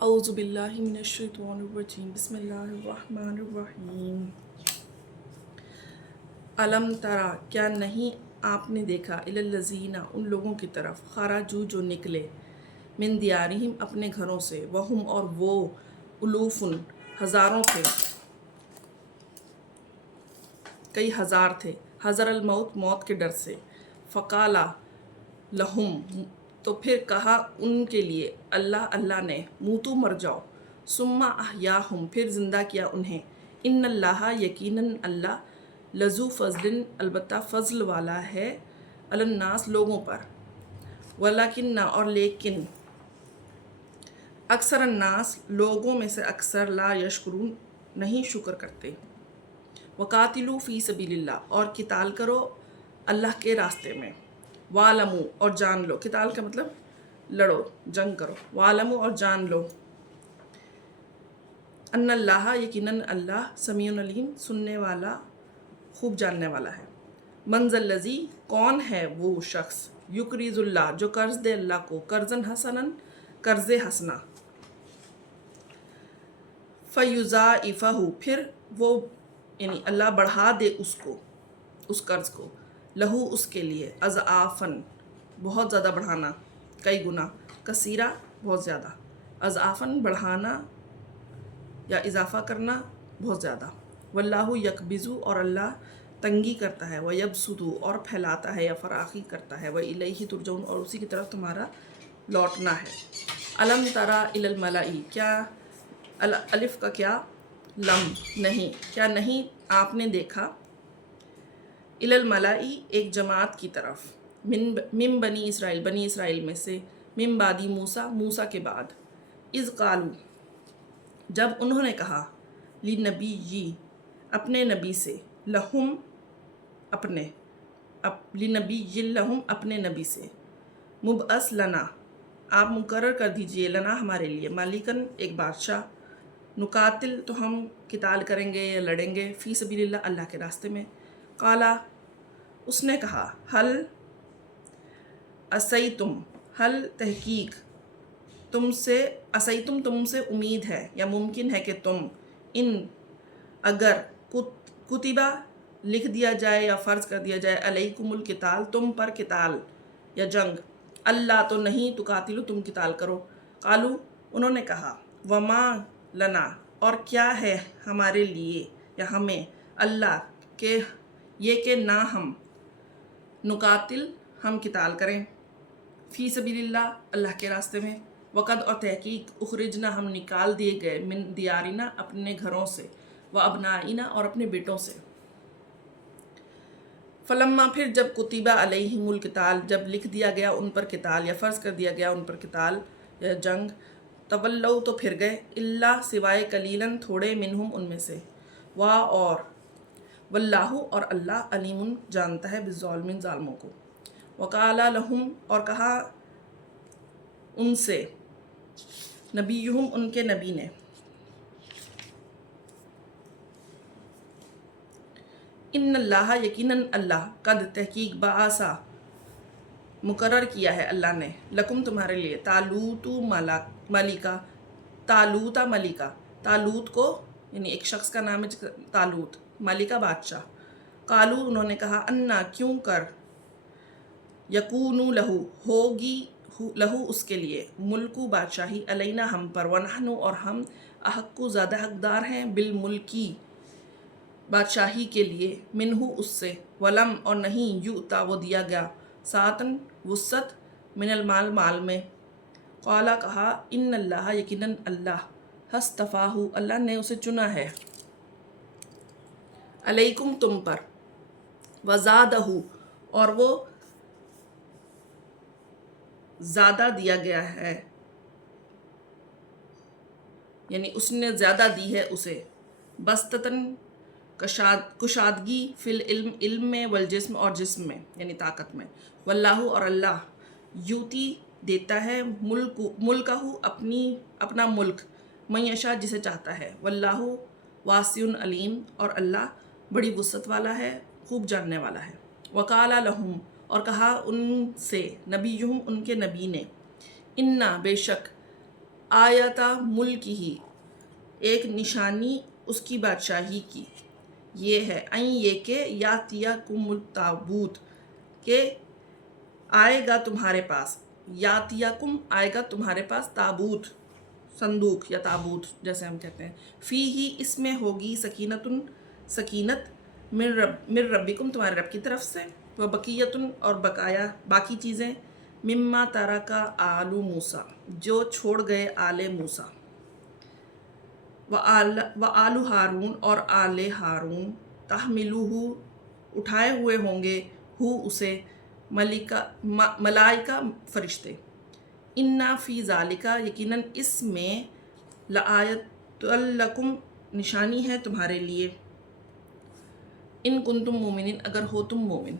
औज़ु बिल्लाहि मिनश्शैतानिर्रजीम बिस्मिल्लाहिर्रहमानिर्रहीम। अलम तरा, क्या नहीं आपने देखा, इलल्लज़ीना, उन लोगों की तरफ, खराजू, जो निकले, मिन दियारिहिम, अपने घरों से, वहुम, और वो, उलूफुन, हज़ारों थे, कई हज़ार थे, हज़रल मौत, मौत के डर से, फ़काला लहुम, तो फिर कहा उनके लिए अल्लाह अल्लाह ने, मूतू, मर जाओ, सुम्मा अहयाहुम, फिर ज़िंदा किया उन्हें, इन्नल्लाह, यकीनन अल्लाह, लज़ू फ़ज़लिन, अलबत्ता फ़ज़ल वाला है, अलन्नास, लोगों पर, वलाकिन्ना, और लेकिन, अक्सर अन्नास, लोगों में से अक्सर, ला यशकुरून, नहीं शुक्र करते। वकातिलू फ़ी सबीलिल्लाह, और किताल करो अल्लाह के रास्ते में, वालमू, और जान लो, किताल का मतलब लड़ो, जंग करो, वालमू, और जान लो, अन्नल्लाह, यकीनन अल्लाह, समीउन अलीम, सुनने वाला, खूब जानने वाला है। मंज़ल्लज़ी, कौन है वो शख्स, युकरिजुल्लाह, जो कर्ज दे अल्लाह को, कर्जन हसनन, कर्ज़ हसना, फ़युज़ाइफ़हु, फिर वो यानी अल्लाह बढ़ा दे उसको, उस कर्ज को, लहू, उसके लिए, अज़आफ़न, बहुत ज़्यादा बढ़ाना, कई गुना, कसीरा, बहुत ज़्यादा, अज़आफ़न, बढ़ाना या इजाफ़ा करना, बहुत ज़्यादा, वल्लाहु यकबिज़ु, और अल्लाह तंगी करता है, व यबसुतु, और फैलाता है या फराखी करता है, व इलैहि तुरजऊन, और उसी की तरफ तुम्हारा लौटना है। अलम तरा इलल मलाई, क्या, अलिफ का क्या, लम, नहीं, क्या नहीं आपने देखा, इलल मलाई, एक जमात की तरफ, मिन बनी इसराइल, बनी इसराइल में से, मिन बादी मूसा, मूसा के बाद, इज़ कालू, जब उन्होंने कहा, ली नबी यी, अपने नबी से, लहुम, अपने, ली नबी यिल्लहुम, अपने नबी से, मुबअस लना, आप मुकर्रर कर दीजिए, लना, हमारे लिए, मालिकन, एक बादशाह, नुकातिल, तो हम किताल करेंगे या लड़ेंगे, फ़ी सबीलिल्लाह, अल्लाह के रास्ते में, काला, उसने कहा, हल असैतुम, हल तहकीक, तुमसे, असैतुम, तुमसे उम्मीद है या मुमकिन है कि तुम, इन, अगर, कुतिबा, लिख दिया जाए या फ़र्ज़ कर दिया जाए, अलैकुमुल किताल, तुम पर किताल या जंग, अल्लाह, तो नहीं, तुकातिलु, तुम किताल करो, कालू, उन्होंने कहा, वमा लना, और क्या है हमारे लिए या हमें, अल्लाह, के, ये कि ना हम, नुकातिल, हम किताल करें, फ़ी सबीलिल्लाह, अल्लाह के रास्ते में, वक़द, और तहकीक, उखरिजना, हम निकाल दिए गए, मिन दियारिना, अपने घरों से, व अबनाइना, और अपने बेटों से, फलम्मा, फिर जब, कुतिबा अलैहिमुल किताल, जब लिख दिया गया उन पर किताल या फ़र्ज़ कर दिया गया उन पर किताल या जंग, तवल्लौ, तो फिर गए, इल्ला, सिवाय, कलीलन, थोड़े, मिनहुम, उनमें से, वाह, और, वल्लाहु, और अल्लाह, अलीमुन, जानता है, बिज़्ज़ालिमीन, ज़ालिमों को, वक़ाला लहुम, और कहा उनसे, नबीयुहुम, उनके नबी ने, इन्नल्लाह, यकीनन अल्लाह, कद, तहकीक, बाआसा, मुकर्रर किया है अल्लाह ने, लकुम, तुम्हारे लिए, तालूतु मलिका, तालूता मलिका, तालूत को, यानी एक शख्स का नाम है तालूत, मलिका, बादशाह, कालू, उन्होंने कहा, अन्ना, क्यों कर, यकूनु लहू, होगी, लहू, उसके लिए, मुल्कु, बादशाही, अलैना, हम पर, वनहनु, और हम, अहक्कु, ज़्यादा हकदार हैं, बिल मुल्की, बादशाही के लिए, मिनहू, उससे, वलम, और नहीं, युता, वो दिया गया, सातन, वुसत, मिनल माल, माल में, क़ाला, कहा, इन्नल्लाह, यकीनन अल्लाह, हस्तफ़ाहु, अल्लाह ने उसे चुना है, अलैकुम, तुम पर, वज़ादहु, और वो ज़्यादा दिया गया है, यानी उसने ज़्यादा दी है उसे, बस्ततन, कुशादगी, फिल इल्म, इल्म में, वल जिस्म, और जिस्म में, यानी ताकत में, वल्लाहु, और अल्लाह, यूती, देता है, मुल्कहु, अपना मुल्क, मयशा, जिसे चाहता है, वल्लाहु वासिउन अलीम, और अल्लाह बड़ी वुसअत वाला है, खूब जानने वाला है, वकाला लहुम, और कहा उनसे, नबीयुहुम, उनके नबी ने, इन्ना, बेशक, آیتا ملکی ہی، ایک نشانی اس کی بادشاہی کی، یہ ہے یہ کہ یاتیکم التابوت، کہ آئے گا تمہارے پاس، یاتیکم آئے گا تمہارے پاس، تابوت صندوق یا تابوت جیسے ہم کہتے ہیں، فی ہی اس میں ہوگی سکینت من ربکم تمہارے رب کی طرف سے، و بقیتن اور بقایا باقی چیزیں، مما ترکا آل موسیٰ جو چھوڑ گئے آل موسیٰ، و آل ہارون اور آل ہارون، تحملہ اٹھائے ہوئے ہوں گے اسے ملائکہ فرشتے، انا فی ذالکہ یقیناً اس میں، لآیۃ لکم نشانی ہے تمہارے لیے، ان کنتم مومنین اگر ہو تم مومن۔